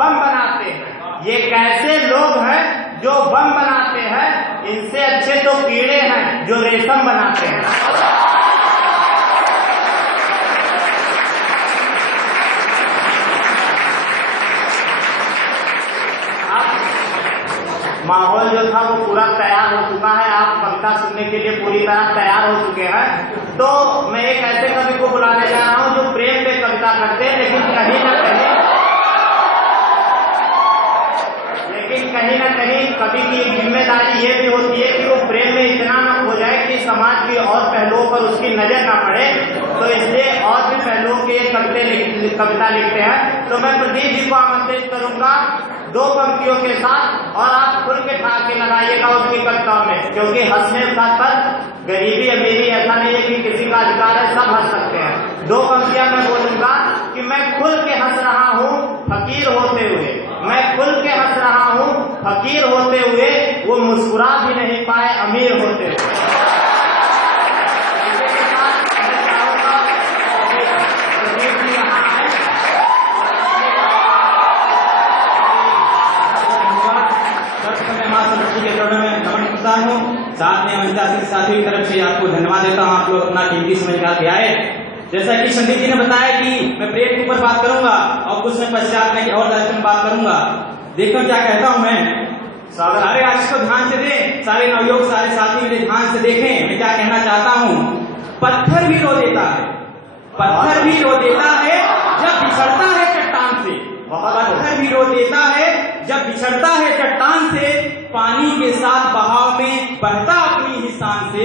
बम बनाते हैं। ये कैसे लोग हैं जो बम बनाते हैं? इनसे अच्छे तो कीड़े हैं जो रेशम बनाते हैं। माहौल जो था वो पूरा तैयार हो चुका है, आप कविता सुनने के लिए पूरी तरह तैयार हो चुके हैं। तो मैं एक ऐसे कवि को बुलाने जा रहा हूं जो प्रेम पे कविता करते हैं, लेकिन कहीं न कहीं कवि की एक जिम्मेदारी ये भी होती है कि वो प्रेम में इतना न हो जाए कि समाज की और पहलुओं पर उसकी नजर ना पड़े। तो इसलिए और भी पहलुओं की कविता लिखते हैं। तो मैं प्रदीप जी को आमंत्रित करूंगा 2 पंक्तियों के साथ, और आप खुल के ठहाके लगाइएगा उसकी कविताओं में, क्योंकि हंसने पर गरीबी अमीरी ऐसा नहीं है कि किसी का अधिकार है, सब हंस सकते हैं। 2 पंक्तियां मैं बोलूंगा कि मैं खुल के हंस रहा हूँ फकीर होते हुए, मैं खुल के हंस रहा हूँ फकीर होते हुए, वो मुस्कुरा भी नहीं पाए अमीर होते हुए। साथ में अमिता सिंह साथियों की तरफ से आपको धन्यवाद देता हूँ। आप लोग अपना कीमती समय निकाल के आए। जैसा कि संदीप जी ने बताया कि मैं प्रेम के ऊपर बात करूंगा और कुछ समय पश्चात में और दर्शन बात करूंगा। देखो क्या कहता हूँ मैं, सारे आशिक को ध्यान से दें, सारे नवयुवक सारे साथी मेरे ध्यान से देखें। मैं क्या कहना चाहता हूँ, पत्थर भी रो देता है, पत्थर भी रो देता है जब बिछड़ता है चट्टान से, पत्थर भी रो देता है जब बिछड़ता है चट्टान से, पानी के साथ बहाव में बहता अपनी ही शान से।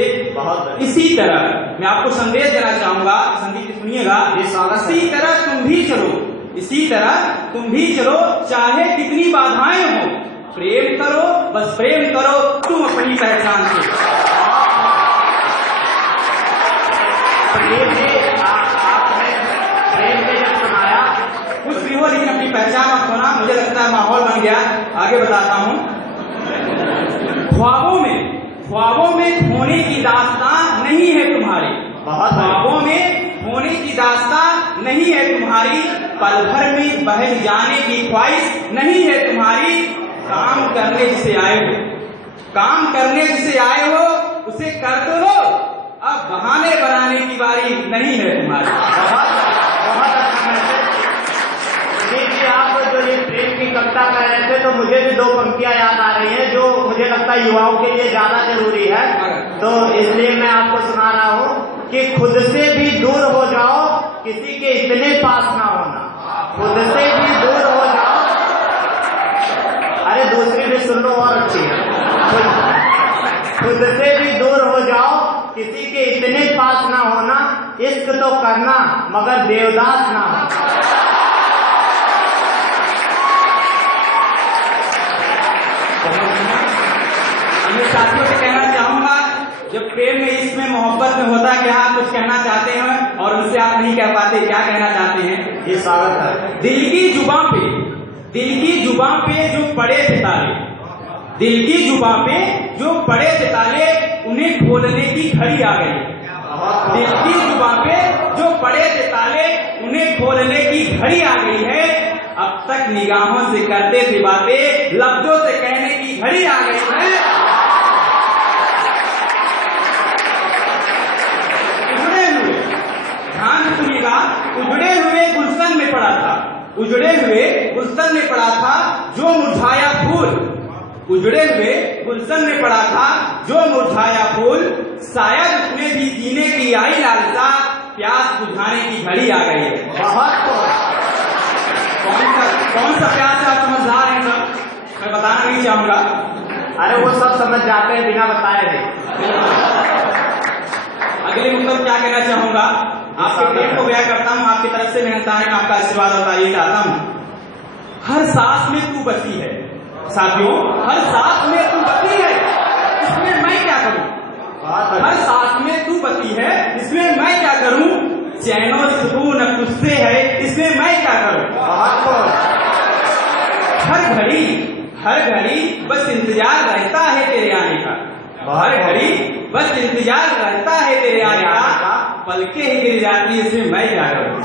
इसी तरह मैं आपको संदेश देना चाहूंगा, संदीप सुनिएगा, इसी तरह तुम भी चलो, इसी तरह तुम भी चलो, चाहे कितनी बाधाएं हो, प्रेम करो, बस प्रेम करो तुम अपनी पहचान से। कुछ भी हो लेकिन अपनी पहचान मत खोना। मुझे लगता है माहौल बन गया, आगे बताता हूँ। ख्वाबों में खोने की दास्तान नहीं है तुम्हारी, ख्वाबों में खोने की दास्तान नहीं है तुम्हारी, पल भर में बह जाने की ख्वाहिश नहीं है तुम्हारी। काम करने जिसे आए हो, काम करने जिसे आए हो उसे कर तो लो, अब बहाने बनाने की बारी नहीं है तुम्हारी। बहुत अच्छा। आप जो ये प्रेम की कविता कह रहे थे तो मुझे भी 2 पंक्तियां याद आ रही हैं जो मुझे लगता है युवाओं के लिए ज्यादा जरूरी है। तो इसलिए मैं आपको सुना रहा हूँ कि खुद से भी दूर हो जाओ, किसी के इतने पास ना होना, खुद से भी दूर हो जाओ। अरे दूसरी भी सुन लो और अच्छी है। खुद से भी दूर हो जाओ, किसी के इतने पास ना होना, इश्क तो करना मगर देवदास ना होना। मैं साथियों से कहना चाहूंगा, जब प्रेम में इसमें मोहब्बत में होता है कि आप कुछ कहना चाहते हैं और उनसे आप नहीं कह पाते, क्या कहना चाहते हैं, ये स्वागत है। दिल की जुबां पे जो पड़े थे ताले, दिल की जुबां पे जो पड़े थे ताले, उन्हें खोलने की घड़ी आ गई। दिल की जुबां पे जो पड़े थे ताले, उन्हें खोलने की घड़ी आ गई है। अब तक निगाहों से करते थे बातें, लफ्जों से कहने की घड़ी आ गई है। उजड़े हुए, ध्यान सुनिएगा, उजड़े हुए गुलशन में पड़ा था, उजड़े हुए गुलशन में पड़ा था जो मुरझाया फूल, उजड़े हुए गुलशन में पड़ा था जो मुरझाया फूल, शायद उसमें भी जीने की आई लालसा, प्यास बुझाने की घड़ी आ गई है। कौन सा प्यास है आप समझदार हैं सब, मैं बताना नहीं चाहूंगा। अरे वो सब समझ जाते हैं बिना बताए थे। अगले मतलब क्या कहना चाहूंगा, आपके प्रेम को व्यक्त करता हूँ, आपकी तरफ से मेहनत है, आपका आशीर्वाद और तारीफ चाहता हूँ। हर सांस में तू बसी है साथियों, हर सांस में तू बसी है, इसमें मैं क्या करूं, हर सांस में तू बसी है, इसमें मैं क्या करूं, चैनो सुकून तुझसे है, इसमें मैं क्या करूं। हर घड़ी बस इंतजार रहता है तेरे आने का, हर घड़ी बस इंतजार रहता है तेरे आने का, पलके ही गिर जाती है, इसमें मैं क्या करूं।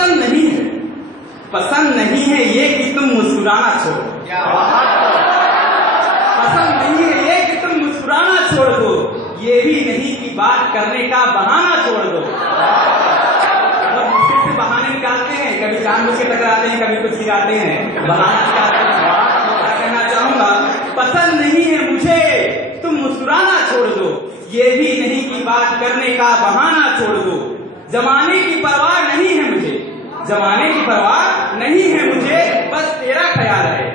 पसंद नहीं है, पसंद नहीं है ये कि तुम मुस्कुराना छोड़ो, पसंद नहीं है ये कि तुम मुस्कुराना छोड़ दो, ये भी नहीं कि बात करने का बहाना छोड़ दो। बहुत मुश्किल से बहाने निकालते हैं, कभी जानबूझ के टकराते हैं, कभी कुछ गिराते हैं, बहाना निकालते हैं। क्या कहना चाहूंगा, पसंद नहीं है मुझे तुम मुस्कुराना छोड़ दो, ये भी नहीं कि बात करने का बहाना छोड़ दो। जमाने की परवाह नहीं है मुझे, जमाने की परवाह नहीं है मुझे, बस तेरा ख्याल है।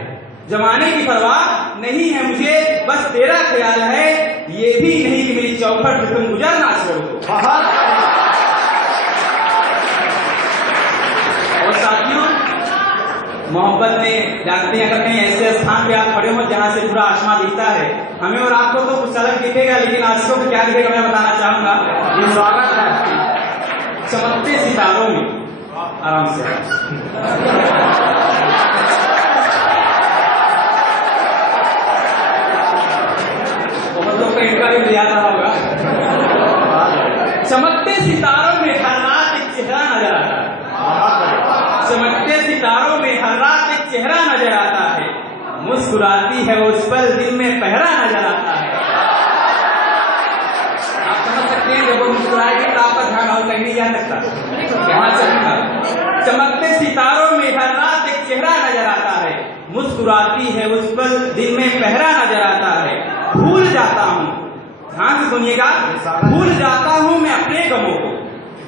जमाने की परवाह नहीं है मुझे, बस तेरा ख्याल है, ये भी नहीं कि मेरी चौखट से तुम गुजरना छोड़ दो। और साथियों, मोहब्बत में जानते हैं, अगर कहीं ऐसे स्थान पे आप खड़े हो जहां से पूरा आसमां दिखता है, हमें और आपको तो कुछ अलग दिखेगा, लेकिन आशिकों को क्या दिखेगा मैं बताना चाहूंगा। ये स्वागत है चमकते सितारों में। आराम से बहुत लोग का इनका भी याद रहा होगा। चमकते सितारों में हर रात एक चेहरा नजर आता है, चमकते सितारों में हर रात एक चेहरा नजर आता है, मुस्कुराती है उस पर दिल में पहरा नजर आता है। आप समझ सकते हैं, जब वो मुस्कुराएगी तो आपका ध्यान और कहीं नहीं जा सकता। कहना चाहूंगा, चमकते सितारों में हर रात एक चेहरा नजर आता है, मुस्कुराती है उस पर दिल में पहरा नजर आता है। भूल जाता हूँ, ध्यान से सुनिएगा, भूल जाता हूँ मैं अपने गमों को,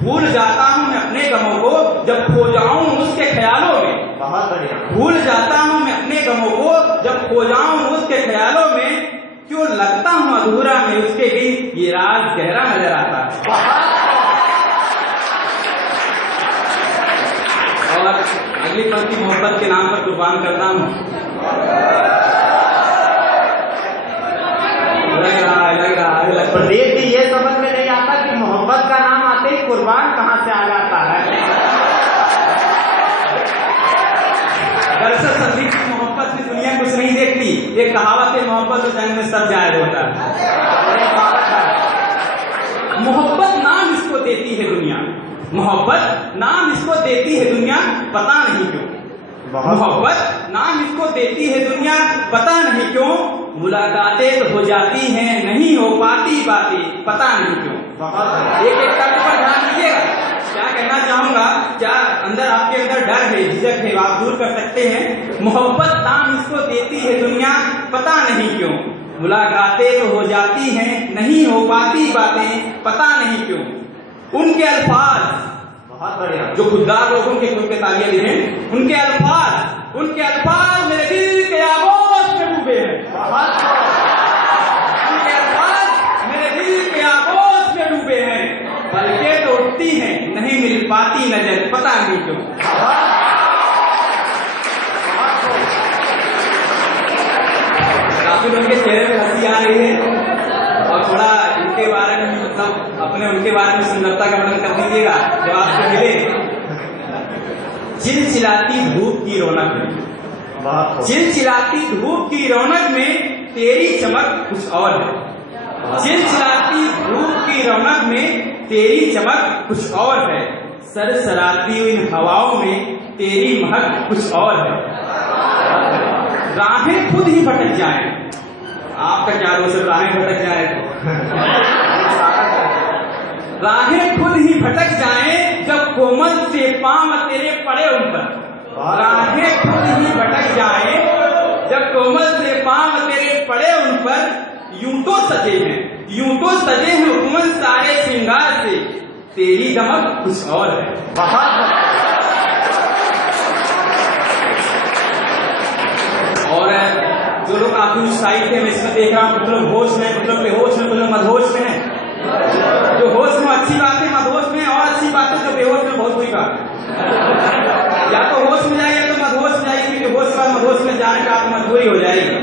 भूल जाता हूँ मैं अपने गमों को, जब खो जाऊं उसके ख्यालों में। बहुत बढ़िया। भूल जाता हूँ मैं अपने गमों को, जब खो जाऊं उसके ख्यालों में, क्यों लगता हूँ अधूरा मैं उसके बिन, ये राज गहरा नजर आता है। और अगली पंक्ति मोहब्बत के नाम पर कुर्बान करता हूँ। लग रहा है प्रदीप जी, ये समझ में नहीं आता कि मोहब्बत का नाम आते ही कुर्बान कहाँ से आ जाता है। दरअसल संदीप की मोहब्बत में दुनिया कुछ नहीं देखती, एक कहावत है, मोहब्बत तो जंग में सब जायज होता है। मोहब्बत नाम इसको देती है दुनिया, मोहब्बत नाम इसको देती है दुनिया, पता नहीं क्यों। मोहब्बत नाम इसको देती है दुनिया, पता नहीं क्यों। मुलाकातें तो हो जाती हैं, नहीं हो पाती बातें, पता नहीं क्यों। एक एक तर्क पर ध्यान दीजिएगा। क्या कहना चाहूंगा, क्या अंदर आपके अंदर डर है, झिझक है, आप दूर कर सकते हैं। मोहब्बत नाम इसको देती है दुनिया, पता नहीं क्यों। मुलाकातें तो हो जाती हैं, नहीं हो पाती बातें, पता नहीं क्यों। उनके अल्फाज, बहुत बढ़िया, जो खुददार लोगों के खुद पे तालियां दी हैं, उनके अल्फाज मेरे दिल के आगोश में डूबे हैं। उनके अल्फाज मेरे दिल के आगोश में डूबे हैं, पलकें तो उठती हैं, नहीं मिल पाती नजर, पता नहीं क्यों। काफी उनके चेहरे पे हंसी आ रही है, और थोड़ा इनके बारे में मतलब अपने उनके बारे में सुंदरता का वर्णन कर दीजिएगा जब आपको मिले। चिलचिलाती धूप की रौनक में, चिलचिलाती धूप की रौनक में तेरी चमक कुछ और है। चिलचिलाती धूप की रौनक में तेरी चमक कुछ और है, सरसराती हुई इन हवाओं में तेरी महक कुछ और है। राहें खुद ही भटक जाएं, आपका क्या दोस्त, राहें भटक जाए तो राहें खुद ही भटक जाएं, जब कोमल से पांव तेरे पड़े उन पर। राहें खुद ही भटक जाएं, जब कोमल से पांव तेरे पड़े उन पर। यूं तो सजे हैं, यूं तो सजे हैं उपमन सारे श्रृंगार से, तेरी दमक कुछ और है। और जो लोग काफी उत्साहित थे, मैं इसमें देख रहा हूँ, कुछ लोग होश में, कुछ लोग बेहोश में, कुछ लोग मदहोश में हैं। जो होश में अच्छी बात है, मदहोश में और अच्छी बात है, जो बेहोश में बहुत बुरी बात है। या तो होश में जाएगी तो मदहोश में जाएगी, क्योंकि होश में मदहोश में जाने का आपको मजबूरी हो जाएगी।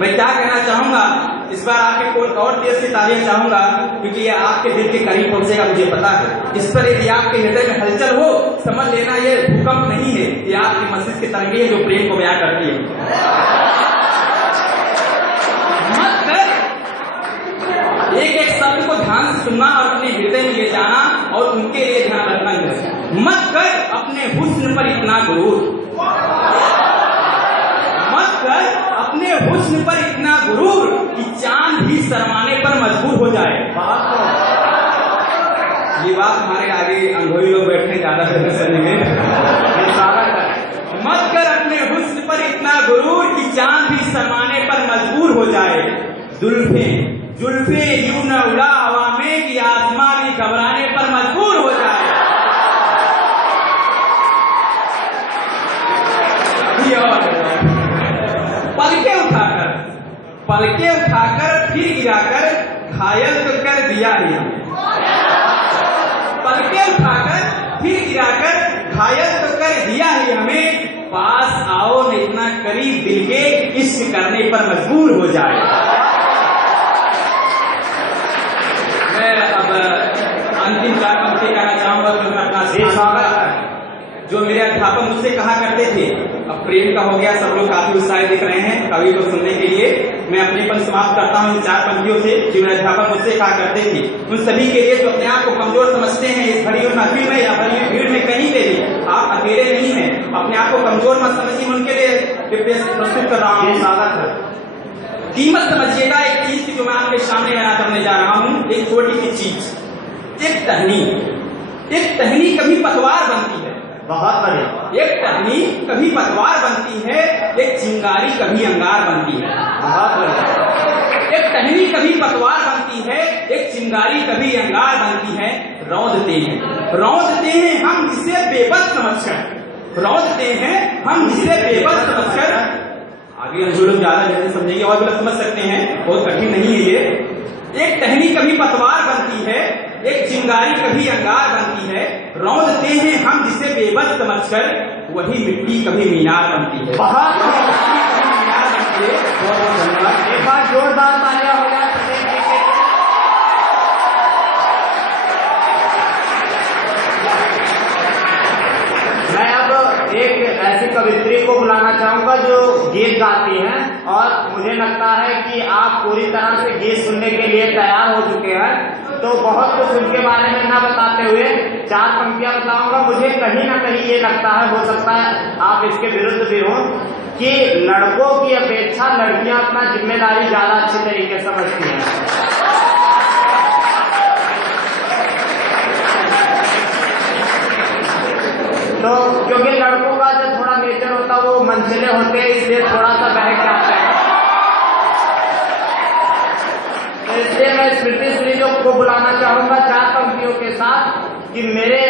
मैं क्या कहना चाहूंगा, इस बार आपके कोई और तेज से तालियां चाहूंगा, क्योंकि ये आपके दिल के करीब पहुंचेगा, मुझे पता है। इस पर यदि आपके हृदय में हलचल हो, समझ लेना ये भूकंप नहीं है, ये आपकी मस्तिष्क की तरंगें हैं जो प्रेम को बयां करती है। एक एक शब्द को ध्यान से सुनना और अपने हृदय में ले जाना और उनके लिए ध्यान रखना है। मत कर अपने हुस्न पर इतना गुरूर, मत कर अपने हुस्न पर इतना गुरूर कि चांद भी शर्माने पर मजबूर हो जाए। ये बात हमारे आगे अनुभवी लोग बैठे ज्यादा बेहतर समझेंगे। मत कर अपने हुस्न पर इतना गुरूर कि चांद भी शर्माने पर मजबूर हो जाए। जुल्फे जुल्फे यूं न उड़ा हवा में कि आसमां भी घबराने पर मजबूर हो जाए। पलके उठाकर फिर गिराकर घायल तो कर दिया ही हमें। पलके उठाकर फिर गिराकर घायल तो कर दिया ही हमें। पास आओ न इतना करीब दिल के इश्क करने पर मजबूर हो जाए। मैं अब अंतिम 4 पंक्ति कहना चाहूंगा तो मैं अपना स्वागत जो मेरे अध्यापक मुझसे कहा करते थे। अब प्रेम का हो गया, सब लोग काफी उत्साहित दिख रहे हैं कवि को सुनने के लिए। मैं अपनेपन समाप्त करता हूँ इन 4 पंक्तियों से जो मेरे अध्यापक मुझसे कहा करते थे। उन सभी के लिए जो अपने आप को कमजोर समझते हैं इस भरी हुई महफिल में या भरी हुई भीड़ में कहीं पे भी, आप अकेले नहीं हैं। अपने आप को कमजोर मत समझिए, उनके लिए प्रस्तुत कर रहा हूँ। स्वागत है। कीमत समझिएगा एक चीज की जो मैं आपके सामने बना करने जा रहा हूँ। एक छोटी सी चीज, एक टहनी कभी पतवार बनती है। बहुत बढ़िया। एक टहनी कभी पतवार बनती है, एक चिंगारी कभी अंगार बनती है। बहुत बढ़िया। एक टहनी कभी पतवार बनती है, एक चिंगारी कभी अंगार बनती है। रौंदते हैं हम जिसे बेबस समझकर, रौंदते हैं हम जिसे बेबस समझकर। आगे जो लोग ज्यादा जैसे समझेंगे और भी लोग समझ सकते हैं, बहुत कठिन नहीं है ये। एक टहनी कभी पतवार बनती है, एक चिंगारी कभी अंगार बनती है। रौंदते हैं हम जिसे बेबस समझकर, वही मिट्टी कभी मीनार बनती है। बहुत धन्यवाद। एक बार जोरदार तालियां हो जाए प्रत्येक जी के। मैं अब एक ऐसी कवित्री को बुलाना चाहूंगा जो गीत गाती हैं और मुझे लगता है कि आप पूरी तरह से गीत सुनने के लिए तैयार हो चुके हैं। तो बहुत कुछ उनके बारे में न बताते हुए 4 पंक्तियां बताऊंगा। मुझे कहीं ना कहीं ये लगता है, हो सकता है आप इसके विरुद्ध भी हों, कि लड़कों की अपेक्षा लड़कियां अपना जिम्मेदारी ज्यादा अच्छी तरीके से समझती हैं। तो क्योंकि लड़कों का जो थोड़ा नेचर होता है वो मनचले होते हैं, इसलिए थोड़ा सा बहक जाते हैं। तो इसलिए मैं स्मृति श्री को बुलाना चाहूंगा 4 पंक्तियों के साथ कि मेरे